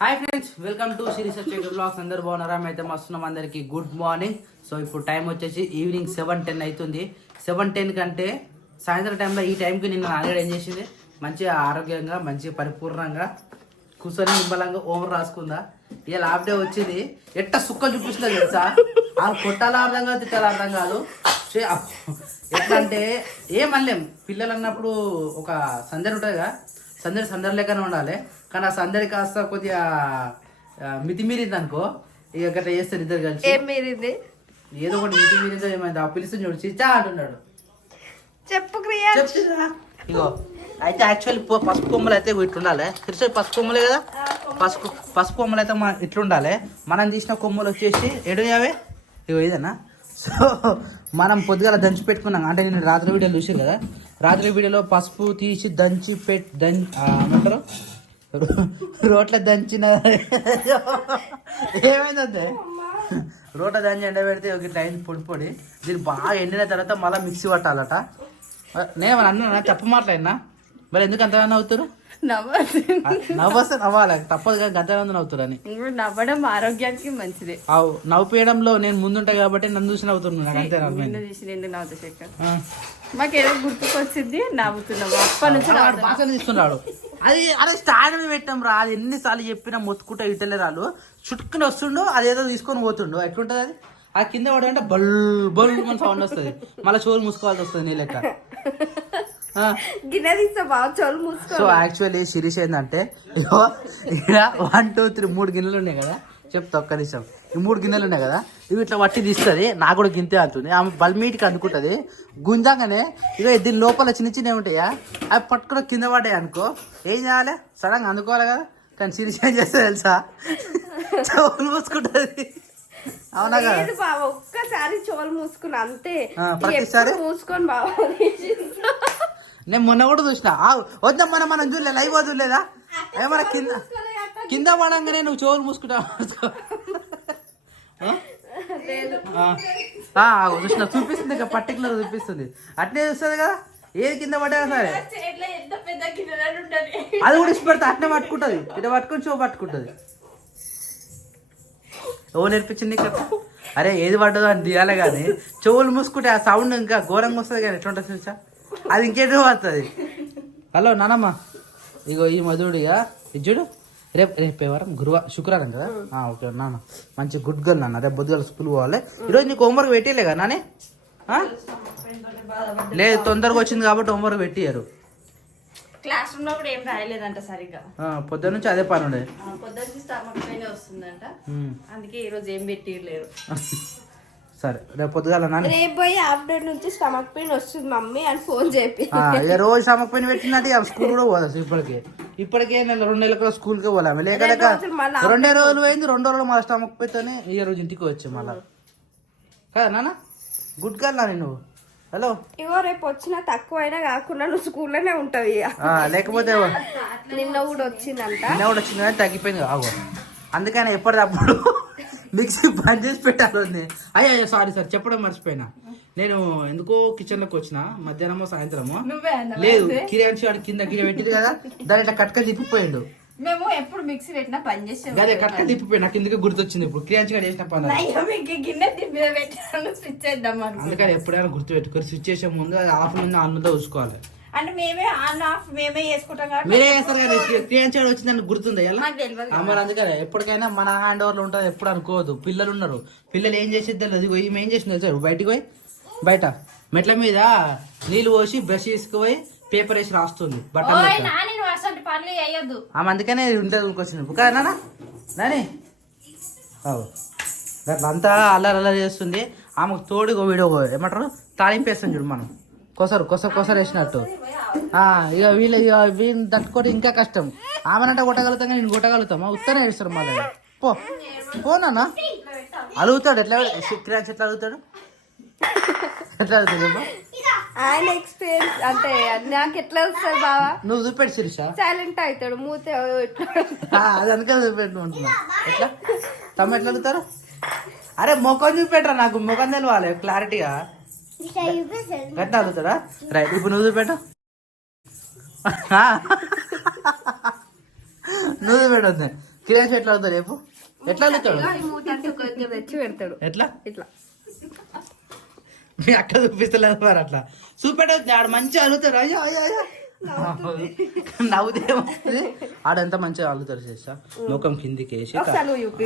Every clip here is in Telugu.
Hi friends, welcome to series వచ్చేటి బ్లాగ్స్. అందరు బాగున్నారా? అయితే మస్తున్నాం. అందరికి గుడ్ మార్నింగ్. సో ఇప్పుడు టైం వచ్చేసి ఈవినింగ్ 7:10 అవుతుంది. 7:10 కంటే సాయంత్రం టైంలో ఈ టైంకి నిన్న నాన్నగారు ఏం చేసింది, మంచిగా ఆరోగ్యంగా మంచిగా పరిపూర్ణంగా కూర్చొని నిమ్మలంగా ఓవర్ రాసుకుందా. ఇలా హాఫ్ డే వచ్చింది, ఎట్ట సుక్క చూపిస్తుంది తెలుసా. ఆ కొట్టాల అర్థం కాదు, తిట్టాల అర్థం కాదు. ఎట్లా అంటే ఏమనలేం. పిల్లలు అన్నప్పుడు ఒక సందడి ఉంటుంది కదా, సందడి లెక్కనే ఉండాలి. కానీ ఆ సందడి కాస్త కొద్దిగా మితిమీరింది అనుకో, ఇక గట్లా చేస్తారు ఇద్దరు కలిసి. ఏదో ఒకటి మితిమీరిందో ఏమైంది. ఆ పిలుస్తుంది చూడు, చిచ్చా అంటున్నాడు. చెప్తున్నా ఇగో. అయితే యాక్చువల్లీ పసుపు కొమ్మలు అయితే ఇట్లుండాలి. తెలుసు పసుపు కొమ్మలే కదా, పసుపు కొమ్మలు అయితే ఇట్లుండాలి. మనం తీసిన కొమ్మలు వచ్చేసి ఎడుయావే ఇగో ఇదేనా. సో మనం పొద్దుగాల దంచి పెట్టుకున్నాం. అంటే నేను రాత్రి వీడియోలు చూసాను కదా, రాత్రి వీడియోలో పసుపు తీసి దంచి ఏమంటారు రోట్ల దంచిన ఏమైందంటే రోట్ల దంచి ఎండ పెడితే ఒక ఇట్లా అయింది పొడి పొడి. దీన్ని బాగా ఎండిన తర్వాత మళ్ళీ మిక్సీ పట్టాలట. నేను అన్నా తప్పు మాట్లాడినా, మరి ఎందుకు అంతగానో అవుతారు? నవ్వస్తే నవ్వాలి, తప్పదు కానీ గంతగానో నవ్వుతారని. నవ్వడం ఆరోగ్యానికి మంచిది. నవ్వుపేయడంలో నేను ముందుంటా కాబట్టి నన్ను చూసి నవ్వుతున్నాను అంతే. మాకేదో గుర్తుకొచ్చింది, నవ్వుతున్నాము. అప్పటి నుంచి భాషను తీసుకున్నాడు. అది అరే స్టాండ్ మీద పెట్టాం రా, అది ఎన్నిసార్లు చెప్పినా మొత్తుకుంటా ఇటలే రాళ్ళు చుట్టుకుని వస్తుండు, అదేదో తీసుకొని పోతుండు. ఎట్లుంటది అది? ఆ కింద పడంటే బల్ బల్ మన సౌండ్ వస్తుంది, మళ్ళీ చోరు మూసుకోవాల్సి వస్తుంది నీ లెక్క. సో యాక్చువల్లీ సిరీస్ ఏంటంటే, ఇగో ఇక్కడ 1 2 3 3 గిన్నెలు ఉన్నాయి కదా. చెప్తా ఒక్క నిమిషం. ఈ 3 గిన్నెలు ఉన్నాయి కదా, ఇవి ఇట్లా వట్టి తీస్తుంది. నాకు కూడా గింతే అంటుంది. ఆమె బల్మీటికి అందుకుంటుంది. గుంజంగానే ఇక దీని లోపల చిన్న చిన్నవి ఉంటాయా, అవి పట్టుకుని కింద పడ్డాయి అనుకో, ఏం చేయాలి? సడన్గా అందుకోవాలి కదా. కానీ సిరీస్ ఏం చేస్తే తెలుసా, చెవులు మూసుకుంటుంది. అవునా కదా? ఒక్కసారి చోలు మూసుకున్నా అంతే, ప్రతిసారి మూసుకొని బాబా. నేను మొన్న కూడా చూసిన. వద్దా మనం చూడలే, లైవ్ చూడలేదా? ఏమన్నా కింద పడంగానే నువ్వు చెవులు మూసుకుంటా చూసిన చూపిస్తుంది, ఇక పర్టికులర్ చూపిస్తుంది. అట్నే చూస్తుంది కదా, ఏది కింద పడ్డా సరే అది కూడా ఇష్టపడితే అట్నే పట్టుకుంటుంది. ఇట్లా పట్టుకొని చెవు పట్టుకుంటుంది. చెవు నేర్పించింది కదా. అరే ఏది పడ్డదో అని తీయాలి కానీ చెవులు మూసుకుంటే ఆ సౌండ్ ఇంకా ఘోరంగా వస్తుంది. కానీ ఎట్లుంటుంది తెలుసా, అది ఇంకేటో వస్తుంది. హలో నానమ్మ, ఇగో ఈ మధుడిగా ఇచ్చుడు. రేపు వారం శుక్రవారం కదా. ఓకే నాన్న, మంచి గుడ్ గర్ల్ నాన్న. రేపు బొద్దుగల స్కూల్ పోవాలి. ఈరోజు నీకు హోంవర్క్ పెట్టిలే కదా నానే? లేదు, తొందరగా వచ్చింది కాబట్టి హోంవర్క్ పెట్టియారు. క్లాస్ రూమ్ లో కూడా ఏం రాయలేదంట సరిగ్గా. పొద్దున్న నుంచి అదే పని ఉండే. పొద్దున్న స్టమక్ పెయిన్ వస్తుందంట, అందుకే ఈ రోజు ఏం పెట్టిలేరు. సరే రేపు పొద్దుగాల రేపు పోయి ఆఫ్టర్ నుంచి స్టమక్ పెయిన్ వస్తుంది మమ్మీ అని ఫోన్ చెప్పి రోజు స్టమక్ పెయిన్ పెట్టినట్టు స్కూల్ కూడా పోదాం. ఇప్పటికే 2 నెలలకు స్కూల్కి పోలాము. లేక 2 రోజులు పోయింది. 2 రోజులు మళ్ళీ స్టమక్ పెయిన్ ఈ రోజు ఇంటికి వచ్చి మళ్ళా కదా నాన్న. గుడ్ గర్ల్ నాని నువ్వు. హలో, ఇగో రేపు వచ్చినా తక్కువైనా కాకుండా నువ్వు స్కూల్లోనే ఉంటావు. లేకపోతే నిన్న కూడా వచ్చిందంట, కానీ తగ్గిపోయింది కావు. అందుకని ఎప్పటికప్పుడు మిక్సీ బంద్ చేసి పెట్టాలి. అయ్యో సారీ చెప్పడం మర్చిపోయినా. నేను ఎందుకో కిచెన్ లోకి వచ్చిన మధ్యాహ్నమో సాయంత్రమో, లేదు కిరాణి వాడి కింద గిన్నె పెట్టింది కదా, దాని ఇట్లా కట్క తిప్పిపోయిండు. మేము ఎప్పుడు మిక్సీ పెట్టినా పని చేసాం. అదే కట్క తిప్పిపోయి నాకు కిందకి గుర్తొచ్చింది. ఇప్పుడు కిరాణి వాడు చేసిన పని గిన్నె తిప్పి పెట్టాను, స్విచ్ చేద్దాం. అందుకని ఎప్పుడైనా గుర్తు పెట్టుకొని స్విచ్ చేసే ముందు అది ఆఫ్ నుండి ఆన్ ముందు చూసుకోవాలి. అంటే మేమే ఆన్ ఆఫ్ మేమే చేసుకుంటాం కాబట్టి మీరే చేస్తారు కదా. క్రియాన్స్ వాడు వచ్చిందని గుర్తుందా? మరి అందుకనే ఎప్పటికైనా మన హ్యాండ్ ఓవర్లో ఉంటుంది. ఎప్పుడు అనుకోవద్దు. పిల్లలు ఉన్నారు, పిల్లలు ఏం చేసేది అది ఏం ఏం చేసింది సార్, బయటకు పోయి బయట మెట్ల మీద నీళ్ళు పోసి బ్రష్ తీసుకుపోయి పేపర్ వేసి రాస్తుంది బట్టలు. ఆమె అందుకనే ఉంటుంది వచ్చింది కదా నాని. అంతా అల్లరి చేస్తుంది. ఆమెకు తోడు వీడియో ఏమంటారు తాలింపు వేస్తాం చూడు మనం, కొసరు వేసినట్టు. ఇక వీళ్ళని తట్టుకోవడం ఇంకా కష్టం. ఆమెనంటే కొట్టగలుగుతాం కానీ నేను కొట్టగలుగుతామా? ఉత్తనే వేస్తారు మళ్ళీ. పోనా అడుగుతాడు. ఎట్లా క్రాచ్ ఎట్లా అడుగుతాడు, ఎట్లా అడుగుతాడు? ఆయన ఎక్స్పీరియన్స్ అంటే నాకు ఎట్లా వస్తుంది బావా. నువ్వు చూపెట్టు శిరీష. సైలెంట్ అవుతాడు, మూతే అది అందుకే చూపెట్టు అంటున్నా. ఎట్లా తమ్మ ఎట్లా అడుగుతారు? అరే ముఖం చూపెట్టరా, నాకు ముఖం తెలవాలి క్లారిటీగా. గట్లా అడుగుతాడా? రైట్, ఇప్పుడు నువ్వు చూపెట్టు. నువ్వు చూపెట్టొద్దు. కిరాయి ఎట్లా అడుగుతాడు రేపు ఎట్లా అడుగుతాడు ఈ మూతి అంతా ఒక దగ్గర తెచ్చి పెడతాడు ఎట్లా ఇట్లా మీ అక్క చూపిస్తలేదు మరి అట్లా చూపెట్టదు ఆడ మంచిగా అడుగుతాడు అయ్యో అయ్యో అయ్యో నవ్వుతే వస్తుంది ఆడంతా మంచిగా అడుగుతాడు చేసా ముఖం కిందికి వేసి ఒకసారి నువ్వు చూపి.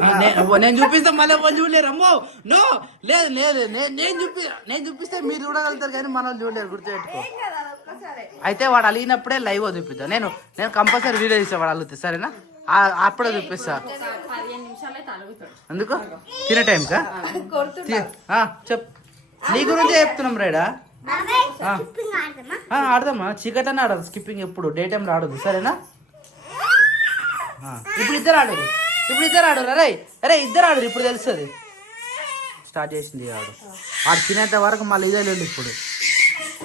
నేను చూపిస్తా మళ్ళీ చూడలేరు అమ్మో నో లేదు లేదు నేను చూపిస్తే మీరు చూడగలుగుతారు కానీ మన వాళ్ళు చూడలేరు గుర్తుపెట్టుకో ఒక్కసారి అయితే వాడు అలిగినప్పుడే లైవ్ చూపిస్తా నేను కంపల్సరీ వీడియో తీస్తా వాడు అలుగుతా సరేనా అప్పుడే చూపిస్తా 15 నిమిషాలు అయితే అలుగుతాడు ఎందుకు తినే టైంకా చెప్ నీ గురించే చెప్తున్నాం రేడా ఆడదామా చీకట్ అని ఆడదు స్కిప్పింగ్ ఎప్పుడు డే టైంలో ఆడదు సరేనా ఇప్పుడు ఇద్దరు ఆడరు అరే అరే ఇద్దరు ఆడరు ఇప్పుడు తెలుస్తుంది స్టార్ట్ చేసింది ఆడు తినేంత వరకు మళ్ళీ ఇదే లేదు ఇప్పుడు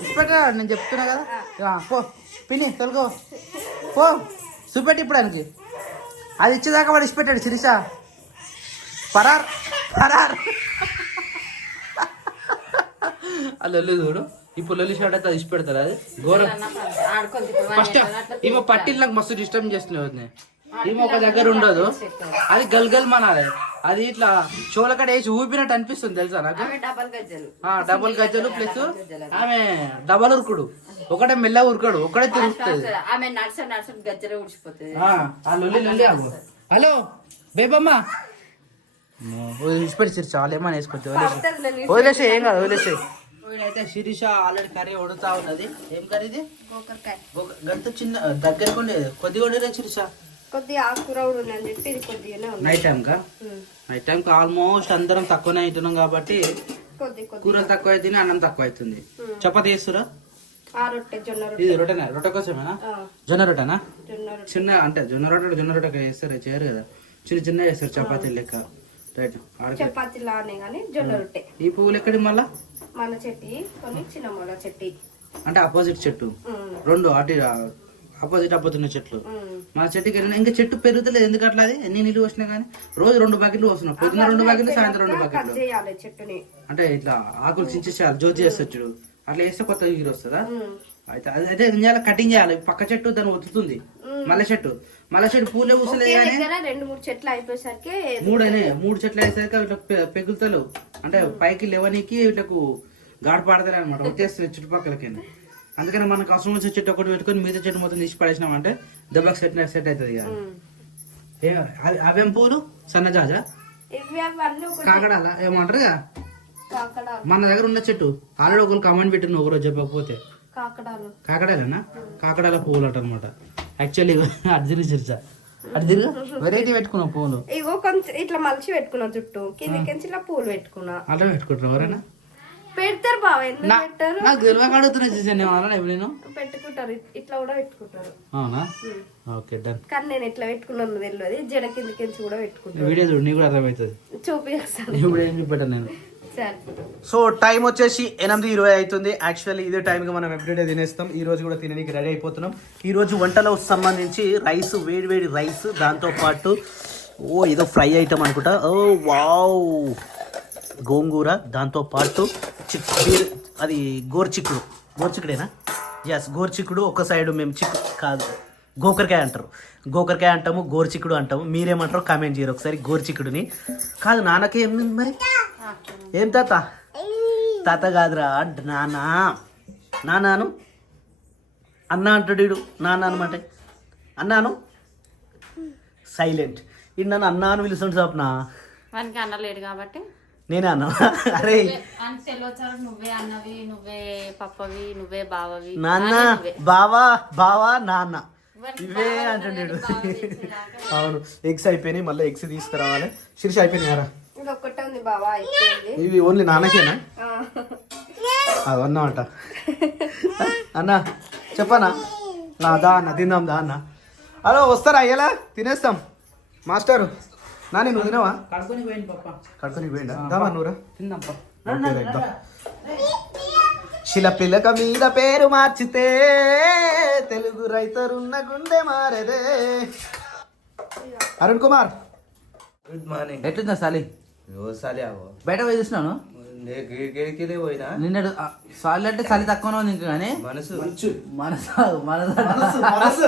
ఇప్పుడే నేను చెప్తున్నా కదా పో పిన్ని తొలగో పో చూపెట్టి ఇప్పుడు ఆయనకి అది ఇచ్చేదాకా వాడు ఇచ్చిపెట్టాడు శిరీష పరార్ అది లొల్లి చూడు ఇప్పుడు లొల్లి షాట్ అయితే అది ఇచ్చి పెడతారు అది ఘోరం ఫస్ట్ ఈమె పట్టిల్ నాకు మస్తు డిస్టర్బ్ చేస్తున్నాయి ఈమె ఒక దగ్గర ఉండదు అది గల్గల్ మనాలి అది ఇట్లా చోలకడ వేసి ఊపినట్టు అనిపిస్తుంది తెలుసా నాకు డబుల్ గజ్జలు ప్లస్ ఆమె డబల్ ఉరుకుడు ఒకటే మెల్ల ఉరకడు ఒకటే తిరుగుతుంది ఆ లొల్లి లొల్లి ఆగు హలో బేబమ్మ ఇచ్చిపెట్టి చాలా ఏమని వేసుకొచ్చి వదిలేసి ఏం కాదు వదిలేసి అయితే శిరీష ఆల్రెడీ కర్రీ వండుతా ఉన్నది ఏం కర్రీ ఇది గంత చిన్న దగ్గరకు ఉండేది కొద్దిగా ఉండేది శిరీష కొద్దిగా ఆకుకూర కూడా ఉందని చెప్పి ఇది కొద్దిగానే ఉంది నైట్ టైంకి ఆల్మోస్ట్ అందరం తక్కువనే అవుతున్నాం కాబట్టి కూరలు తక్కువ అవుతుంది అన్నం తక్కువ అవుతుంది చపాతి చేస్తురా ఇది రొట్టెనా రొట్టె కోసమేనా జొన్న రొట్టెనా చిన్న అంటే జొన్న రొట్టె చేస్తారు చేయరు కదా చిన్న చేస్తారు చపాతీ లెక్క రైట్ చపాతీ లానే కానీ జొన్న రొట్టె ఈ పువ్వులు ఎక్కడి మళ్ళా మన చెట్టు కొన్ని చిన్న మొల చెట్టు అంటే అపోజిట్ చెట్టు రెండు అటు అపోజిట్ అపోతున్న చెట్లు మన చెట్టుకి ఇంకా చెట్టు పెరుగుతలేదు ఎందుకు అట్లా అది ఎన్ని నీళ్ళు వచ్చినా కానీ రోజు 2 బకెట్లు వస్తున్నాం పొద్దున్న 2 బకెట్లు సాయంత్రం 2 బకెట్లు చెట్టుని అంటే ఇట్లా ఆకులు చించేసేయాలి జ్యోతి చేస్తారు చూడు అట్లా వేస్తే కొత్త ఎగిరి వస్తుందా అయితే అయితే ఏం చేయాలి కటింగ్ చేయాలి పక్క చెట్టు దాన్ని ఒత్తుతుంది మల్లె చెట్టు పూలే పూసలేదు కానీ 2-3 చెట్లు అయిపోయేసరికి 3 చెట్లు అయ్యేసరికి ఇట్లా పెగులుతలు అంటే పైకి లేవనీకి ఇట్లకు గాడి పాడతాయి అనమాట వచ్చేస్తుంది చుట్టుపక్కలకి అందుకని మనకు అవసరం వచ్చిన చెట్టు ఒకటి పెట్టుకొని మిగతా చెట్టు మొత్తం తీసి పడేసినామంటే దెబ్బకి సెట్ అవుతుంది ఇక అవేం పూలు సన్నజాజా కాకడాల ఏమంటారు మన దగ్గర ఉన్న చెట్టు ఆల్రెడీ ఒకరు కమెంట్ పెట్టిన ఒకరోజు చెప్పకపోతే కాకడాలేనా కాకడాల పువ్వులు అట అనమాట యాక్చువల్లీ అర్జున్ చిరుచా అర్జున్ వెరైటీ పెట్టుకున్నాం పువ్వులు ఇగో కొంచెం ఇట్లా మలిచి పెట్టుకున్నా చుట్టూ కిందికి ఇలా పూలు పెట్టుకున్నా అట్లా పెట్టుకుంటారు ఎవరైనా పెడతారు బావ ఎందుకు పెట్టారు నాకు తెలియక అడుగుతున్నా చూసాను నేను పెట్టుకుంటారు ఇట్లా కూడా పెట్టుకుంటారు అవునా ఓకే డన్ కానీ నేను ఎట్లా పెట్టుకున్నాను తెలియదు జడ కిందికి కూడా పెట్టుకుంటాను వీడియో చూడు నీకు కూడా అర్థమవుతుంది చూపిస్తాను ఇప్పుడు ఏం చూపెట్టాను నేను సరే సో టైం వచ్చేసి 8:20 అవుతుంది యాక్చువల్లీ ఇదే టైంకి మనం ఎవ్రీడే తినేస్తాం ఈ రోజు కూడా తినడానికి రెడీ అయిపోతున్నాం ఈ రోజు వంటలో సంబంధించి రైస్ వేడి రైస్ దాంతో పాటు ఏదో ఫ్రై ఐటమ్ అనుకుంటా వావ్ గోంగూర దాంతో పాటు అది గోర్చిక్కుడేనా ఎస్ గోర్చిక్కుడు ఒక సైడ్ మేము కాదు గోకరకాయ అంటారు గోకరకాయ అంటాము గోర్చిక్కుడు అంటాము మీరేమంటారు కామెంట్ చేయరు ఒకసారి గోర్చిక్కుడుని కాదు నాన్నకి ఏం మరి ఏం తాత కాదురా నాన్నాను అన్న అంటాడు నాన్న అనమాట అన్నాను సైలెంట్ ఇది నన్ను అన్నా అని పిలుస్తుంటే సాప్నా వానికి అన్నలేడు కాబట్టి నేనే అన్నా అరే నువ్వే అన్నవి నువ్వే పప్పవి నువ్వే బావవి నాన్న బావా నాన్న ఇవే అంటాడు అవును ఎగ్స్ అయిపోయినాయి మళ్ళీ ఎగ్స్ తీసుకురావాలి శిరీష అయిపోయినాయారా ఇంకొకటి ఉంది బావా అయిపోయింది ఇవి ఓన్లీ నాన్నకేనా అవన్నమాట అన్న చెప్పనా దా అన్న తిందాం దా అన్న హలో వస్తారా అయ్యేలా తినేస్తాం మాస్టర్ నాని నువ్వు తినవా కడుకొని పోయిందా దామా నువ్వురా తిందాం శిల పిల్లక మీద పేరు మార్చితే తెలుగు రైతరున్న గుండె మారేదే అరుణ్ కుమార్ గుడ్ మార్నింగ్ ఎట్లుందా సాలి వ్యవసాయ బయట పోయి చూసినాను గిడికి పోయినా నిన్న సార్లు అంటే చలి తక్కువనే ఉంది ఇంకా కానీ మనసు మనసు మనసు మనసు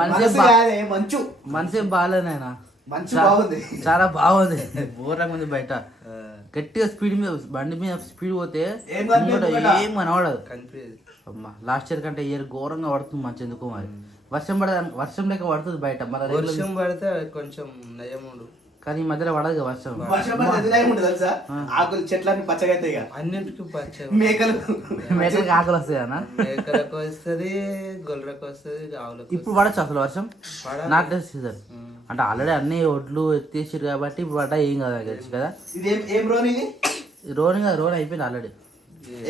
మనసు ఏం బాగాలేదు నాయన మంచి బాగుంది. చాలా బాగుంది ఘోరంగా ఉంది బయట గట్టిగా స్పీడ్ మీద బండి మీద స్పీడ్ పోతే ఏం కనిపించదు ముంగట బయట. ఏం కనబడదు కనిపించదు. అమ్మా లాస్ట్ ఇయర్ కంటే ఇయర్ ఘోరంగా పడుతుంది మంచి ఎందుకో మరి వర్షం లేక పడుతుంది బయట మరి వర్షం పడితే కొంచెం నయం ఉండు కానీ ఈ మధ్యలో పడదు కదా వర్షం వర్షం పడితే ఎందుకు ఏమి ఉంటుంది తెలుసా? ఆకులు చెట్లన్నీ పచ్చగా అవుతాయి ఇక. అన్నింటికి పచ్చ మేకలు మేకలకి ఆకలి వస్తాయి అన్న మేకలకు వస్తుంది గొర్రెలకు వస్తుంది ఆవులకు ఇప్పుడు పడచ్చు అసలు వర్షం పడాలి. నాట్ సీజన్ అంటే ఆల్రెడీ అన్ని ఒడ్లు ఎత్తేసారు కాబట్టి ఇప్పుడు పడ్డా ఏం కదా తెలుసు కదా ఇది ఏం రోన్ ఇది రోన్ అయిపోయింది ఆల్రెడీ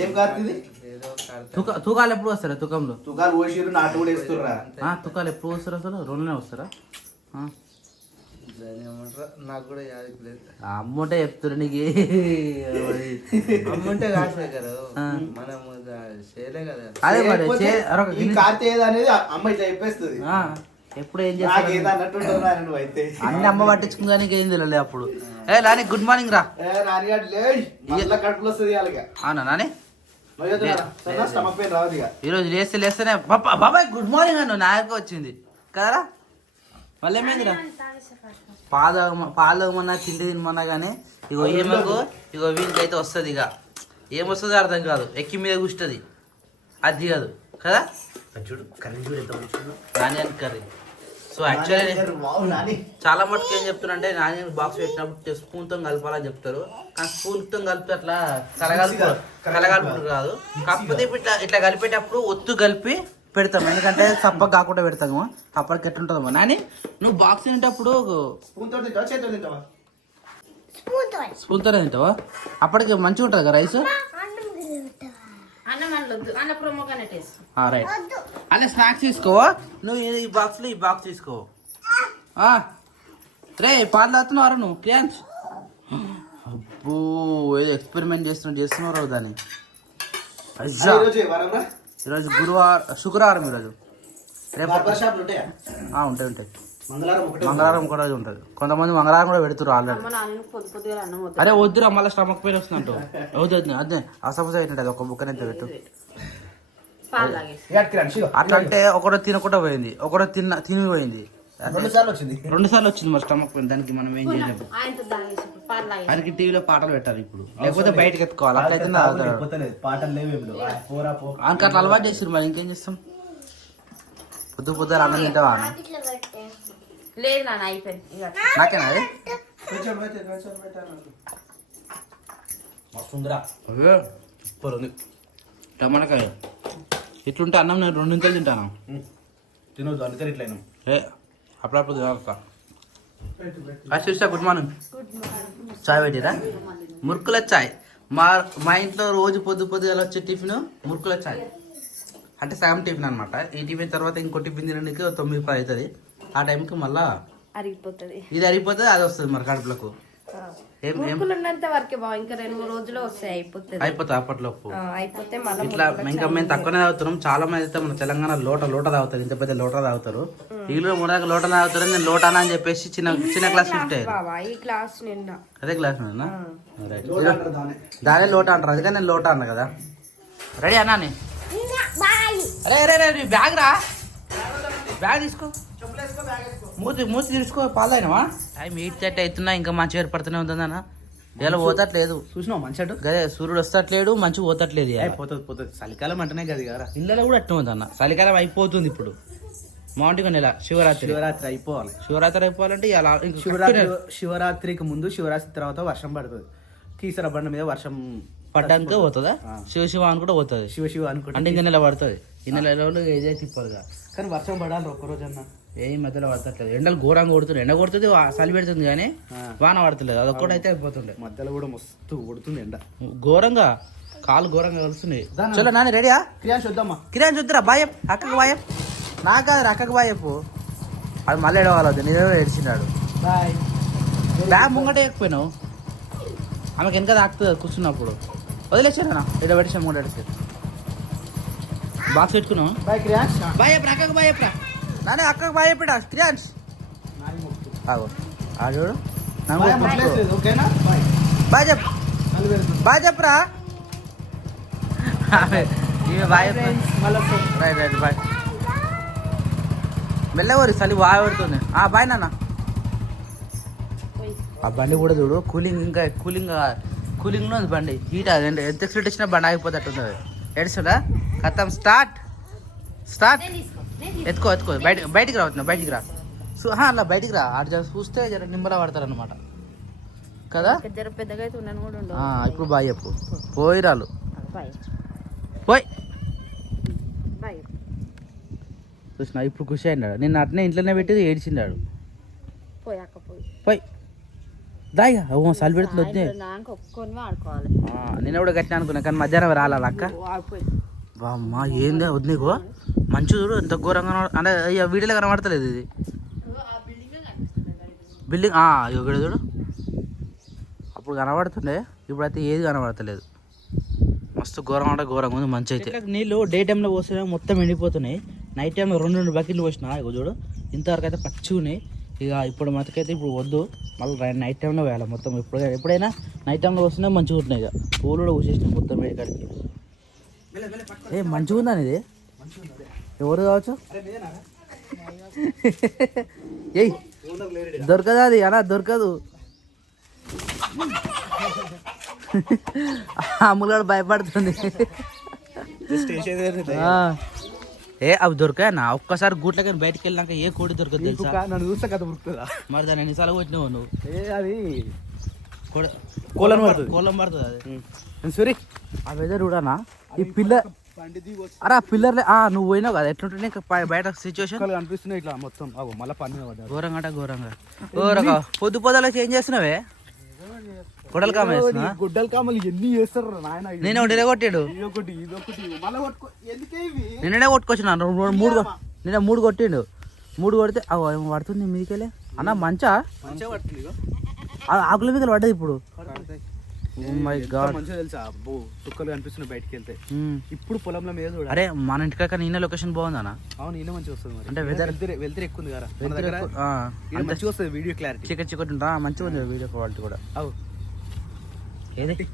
ఏం కార్తీది ఏదో కడతా. తూకాలు ఎప్పుడు వస్తారా తూకంలో తుకాలు పోసిరు నాటు కూడా వేస్తుర్రా. తూకాలు ఎప్పుడు వస్తారు అసలు రోన్లోనే వస్తారా దాన్ని ఏమంటారు నాకు కూడా యాదకి లేదు. అమ్ముంటే చెప్తున్నా నీకు అమ్ముంటే కాసే కదా మనం చేయలే కదా. అదే మరి లేకపోతే ఈ కార్తీయ అనేది అమ్మ ఇట్లా చెప్పేస్తుంది. ఎప్పుడు ఏం నాకు చేస్తారు ఏదో అన్నట్టుంటున్నా నువ్వు అయితే. అన్ని అమ్మ పట్టించుకోడానికి ఏం తెలియలే అప్పుడు ఏ నాని గుడ్ మార్నింగ్ రా నాన్నగారు లే మళ్ళా కడుపులో వస్తుంది అలాగే అవునా నాని స్టమక్ పెయిన్ రాదు ఇక. ఈరోజు లేస్తేనే బాబాయ్ గుడ్ మార్నింగ్ అన్న నాయకు వచ్చింది కదరా మళ్ళీ ఏమైందిరా పాలు తాగమన్నా తిండి తినమన్నా కానీ ఇగో ఏమకు ఇగో వీనికైతే వస్తుంది ఇక ఏమొస్తుందో అర్థం కాదు ఎక్కి మీద కూర్చుంటుంది అది కాదు కదా అది చూడు కర్రీ చూడు ఎంత మంచిగా నాని అని curry so actually wow Nani. చాలా మటుకు ఏం చెప్తున్నా నాని బాక్స్ పెట్టినప్పుడు స్పూన్తో కలపాలని చెప్తారు కానీ స్పూన్తో కలిపి అట్లా కలగలుపుడు కాదు కాకపోతే ఇప్పుడు ఇట్లా కలిపేటప్పుడు ఒత్తు కలిపి పెడతాం ఎందుకంటే చప్పగా కాకుండా పెడతాము అప్పటికి ఎట్లుంటుందమ్మా నాని నువ్వు బాక్స్ తినేటప్పుడు స్పూన్ తోటి తింటావా చేతితో తింటావా? స్పూన్తోనే తింటావా అప్పటికి మంచిగా ఉంటుంది కదా రైస్ అన్నం అనలొద్దు అన్న ప్రొమోగానే టేస్ట్ రైట్ అలా స్నాక్స్ తీసుకో నువ్వు ఈ బాక్స్లో ఈ బాక్స్ తీసుకో రే పాలు తాగుతున్నావు నువ్వు క్రియాన్స్ అబ్బో ఏదో ఎక్స్పెరిమెంట్ చేస్తున్నారు దాన్ని అజ్జా ఈరోజు వారం రా. ఈరోజు శుక్రవారం ఈరోజు రేపు బార్బర్ షాప్లు ఉంటాయా? ఉంటాయి మంగళవారం ఒకటే మంగళవారం కూడా రోజు ఉంటుంది కొంతమంది మంగళవారం కూడా పెడుతున్నారు ఆల్రెడీ అమ్మ నాన్న పొద్దుగా అన్నం వద్దు అరే వద్దురా మళ్ళీ స్టమక్ పెయిన్ వస్తుందంట వద్దు అదే అసలు అవుతుంది ఒక బుక్ అయితే పెట్టు పాలు తాగేసి ఇక కిరణ్ శివ. అట్లా అంటే ఒకటో తినకుండా పోయింది ఒకటో తిని పోయింది 2 సార్లు వచ్చింది. 2 సార్లు వచ్చింది మరి స్టమక్ పెయిన్ దానికి మనం ఏం చేయలేము ఆయనతో తాగేసి పాలు తాగేసి ఆయనకి టీవీలో పాటలు పెట్టాలి ఇప్పుడు లేకపోతే బయటకి ఎత్తుకోవాలి అట్లయితే తాగుతాడు పోతలేదు. పాటలు లేవు ఏం లేవు. పోరా పో. ఆయనకి అట్లా అలవాటు చేస్తారు మరి ఇంకేం చేస్తాం పొద్దు అన్నం తింటావా అన్న? లేదు నాన్న అయిపోయింది ఇక నాకేనా అది మస్తుందిరా. అయ్యో సూపర్ ఉంది టమాటకాయ ఇట్లుంటే అన్నం నేను 2 నిమిషాలు తింటాను తినొద్దు అందుకని ఇట్లా అయినాం. ఏ అప్పుడప్పుడు తినాలి అశిష గుడ్ మార్నింగ్ చాయ్ పెట్టిరా మురుకుల చాయ్ మా ఇంట్లో రోజు పొద్దుగా వచ్చే టిఫిన్ మురుకుల చాయ్ అంటే సగం టిఫిన్ అనమాట ఈ టిఫిన్ తర్వాత ఇంకో టిఫిన్ తినడానికి 9-10 అవుతుంది ఆ టైంకి మళ్ళా అరిగిపోతుంది ఇది అరిగిపోతుంది అది వస్తుంది మరి కడుపులకు మురుకులు ఉన్నంత వరకే బావ ఇంకా 2-3 రోజులు వస్తాయి అయిపోతుంది అయిపోతుంది అప్పట్లోపు అయిపోతే మళ్ళీ ఇట్లా ఇంకా మేము తక్కువనే తాగుతున్నాం చాలా మంది అయితే మన తెలంగాణ లోట తాగుతారు ఇంత పెద్ద లోట తాగుతారు వీళ్ళు మూడాక లోట తాగుతారు నేను లోటానా అని చెప్పేసి చిన్న క్లాస్ లిఫ్ట్ బావా ఈ క్లాస్ నిండా అదే క్లాస్ మీద లోటు అంటారు దాన్ని. దానే లోట అంటారు అందుకని నేను లోట అన్నా కదా రెడీ అన్నా అరే అరే అరే బ్యాగ్ రా బ్యాగ్ తీసుకో మూతి తీసుకో పాలైనవా టైం 8:30 అవుతున్నా ఇంకా మంచి ఏర్పడుతూనే ఉందన్న ఇలా పోతట్లేదు చూసినావు మంచి అటు గదే సూర్యుడు వస్తట్లేడు మంచి పోతట్లేదు ఇవాళ. పోతుంది చలికాలం అంటేనే కదా కదా. ఇళ్ళలో కూడా అట్టు ఉంది అన్న చలికాలం అయిపోతుంది ఇప్పుడు మామూలుగా నెల శివరాత్రి శివరాత్రి అయిపోవాలి. శివరాత్రి అయిపోవాలంటే ఇలా ఇంకా శివరాత్రికి ముందు శివరాత్రి తర్వాత వర్షం పడుతుంది. కీసర బండ మీద వర్షం పడ్డానికి పోతుందా శివ అని కూడా పోతుంది శివ శివ అనుకుంటే అంటే ఇంకా నెల పడుతుంది ఈ నెలలో ఇదే తిప్పాలిగా కానీ వర్షం పడాలి ఒక్కరోజు అన్న. ఏ మధ్యలో పడతట్లేదు ఎండలు ఘోరంగా కొడుతుంది ఎండ కొడుతుంది చలి పెడుతుంది కానీ వాన పడతలేదు అదొక్కటి అయితే అయిపోతుండే మధ్యలో కూడా మస్తు కొడుతుంది ఎండ. ఘోరంగా కాలు ఘోరంగా కలుస్తున్నాయి చలో నాని రెడీయా క్రియాన్స్ వద్దామా? కిరాణ్ చూద్దురా బాయప్ అక్కకు బాయప్ నాకు కాదు అక్కకు బాయప్పు అది మళ్ళీ ఎడవాలి నీదే ఏడ్చినాడు బాయ్. బ్యాగ్ ముంగటే ఎక్కిపోయినావు ఆమెకి వెనక తాకుతుంది కూర్చున్నప్పుడు వదిలేసారా ఇక్కడ పెట్టేసాను ముంగట ఎడితే బాక్స్ పెట్టుకున్నావు బాయ్ క్రియాన్స్. బాయప్ అక్కకు బాయప్ రా నానే అక్కకు బాయ్ చెప్పాడా క్రియాన్స్ ఆగో ఆ చూడు నన్ను బాయ్, కొట్టుకో. వదిలేసేది, ఓకేనా బాయ్ బాయ్ చెప్పు మళ్ళీ వెళ్తున్నాం. బాయ్ చెప్పురా ఇవి బాయ్ చెప్పు. మళ్ళీ వస్తాం. రైట్ బాయ్ మెల్లగోరి చలి బాగా పెడుతుంది బాయ్ నాన్న ఆ బండి కూడా చూడు కూలింగ్లో ఉంది బండి హీట్ అదండి ఎంత ఎక్స్పెక్ట్ వచ్చినా బండి ఆగిపోతట్టుంది ఎడుస్తుందా కథం స్టార్ట్ ఎత్తుకో బయటికి రావుతున్నా బయటికి రా అలా బయటికి రా ఆడ జర చూస్తే జర నిమ్మలా పడతారు అనమాట కదా జర పెద్దగా అయితే ఉన్నాను కూడా ఉండవు ఇప్పుడు బాయ్ చెప్పు పోయి రాలు బాయ్ పోయి బాయ్ చూసిన ఇప్పుడు ఖుషి అయినాడు నిన్న అట్నే ఇంట్లోనే పెట్టి ఏడిచిండాడు పోయి అక్క పోయి పోయి దాయిగా సలి పెడుతుంది వద్దే నాక ఒప్పుకొని ఆడుకోవాలి నేను కూడా గట్టిన అనుకున్నా కానీ మధ్యాహ్నం రాలా అక్క ఆడిపోయి అమ్మా ఏందే వద్దు నీకు మంచి చూడు ఎంత ఘోరంగా అంటే ఇక వీడియోలో కనబడతలేదు ఇది బిల్డింగ్ ఇక్కడ చూడు అప్పుడు కనబడుతుండే ఇప్పుడైతే ఏది కనబడతలేదు మస్తు ఘోరం అంటే ఘోరంగా ఉంది మంచి అయితే నీళ్ళు డే టైంలో పోస్తే మొత్తం ఎండిపోతున్నాయి నైట్ టైంలో 2 బకెట్లు పోసిన ఇక చూడు ఇంతవరకు అయితే పచ్చి ఉన్నాయి ఇక ఇప్పుడు మతకైతే ఇప్పుడు వద్దు మళ్ళీ నైట్ టైంలో వేయాలి మొత్తం ఎప్పుడైనా నైట్ టైంలో వస్తేనే మంచిగా ఉంటున్నాయి ఇక పూలు కూడా పూసేసినాయి మొత్తం వేడికాడికి మంచిగా ఉందా ఇది ఎవరు కావచ్చు ఏయ్ దొరకదు అది అలా దొరకదు అమ్ములాడు భయపడుతుంది అవి దొరికాయనా ఒక్కసారి గూట్లకి బయటకు వెళ్ళినాక ఏ కోడి దొరకదు తెలుసా నన్ను చూస్తే కథ పుడుతుందా మరి దాన్ని ఎన్నిసార్లు కొట్టినావు నువ్వు అది కోలం పడుతుంది అది సూరి ఆ వెదర్ చూడనా ఈ పిల్లర్ అరే ఆ పిల్లర్లే నువ్వు పోయినావు కదా ఎట్లుంటుంది ఇంకా బయట సిచ్యువేషన్ అనిపిస్తున్నాయి ఇట్లా మొత్తం మళ్ళీ పన్ను ఘోరంగా పొద్దులకి ఏం చేస్తున్నావే గొడవలు కామ చేస్తున్నా గుడ్డలు కామలు ఎన్ని చేస్తారు నాయన నేనే ఒకటి కొట్టాడు ఇదొకటి మళ్ళీ ఎందుకే ఇవి నిన్ననే కొట్టుకొచ్చిన నిన్న 3 కొట్టిండు 3 కొడితే ఏమో పడుతుంది మీదికెళ్ళే అన్న మంచా మంచిగా పడుతుంది ఆకుల మీద పడ్డది ఇప్పుడు మై గాడ్ మంచిగా తెలుసా అబ్బో చుక్కలు కనిపిస్తున్నాయి బయటకి వెళ్తే ఇప్పుడు పొలంలో మీద చూడ అరే మన ఇంటికాక నిన్న లొకేషన్ బాగుందనా అవును ఈయన మంచిగా వస్తుంది మరి అంటే వెదర్ వెళ్తే ఎక్కువ ఉంది కదా మంచిగా వస్తుంది వీడియో క్లారిటీ చికెట్ ఉంటా మంచిగా ఉంది వీడియో క్వాలిటీ కూడా అవు ఏది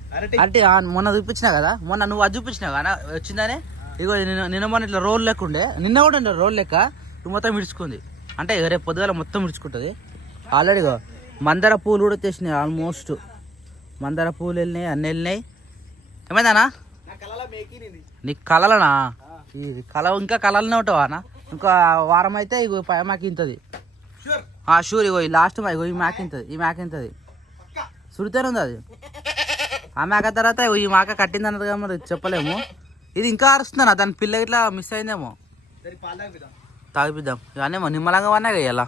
అంటే మొన్న చూపించినా కదా మొన్న నువ్వు అది చూపించినావు కదా వచ్చిందనే ఇగో నిన్న మొన్న ఇట్లా రోల్ లెక్క ఉండే నిన్న కూడా ఉండే రోల్ లెక్క ఇప్పుడు మొత్తం విడుచుకుంది అంటే రేపు పొద్దుగాల మొత్తం విడుచుకుంటుంది ఆల్రెడీగా మందార పూలు కూడా తెచ్చినాయి ఆల్మోస్ట్ మందార పూలు వెళ్ళినాయి అన్నీ వెళ్ళినాయి ఏమైందానా నీకు కలలనా ఈ కళ ఇంకా కలలనే ఉంటావా అన్న ఇంకా వారం అయితే ఇగో పై మాకింతది షూర్ ఇగో ఈ లాస్ట్ ఇగో ఈ మ్యాకింతది సుడితేనే ఉంది అది ఆ మేక తర్వాత ఈ మేక కట్టింది అన్నది కదా మరి చెప్పలేము ఇది ఇంకా అరుస్తుందన్నా దాని పిల్ల ఇట్లా మిస్ అయిందేమో తాగిపిద్దాం ఇవన్నీ నిమ్మలంగా వన్నాయి కదా ఇలా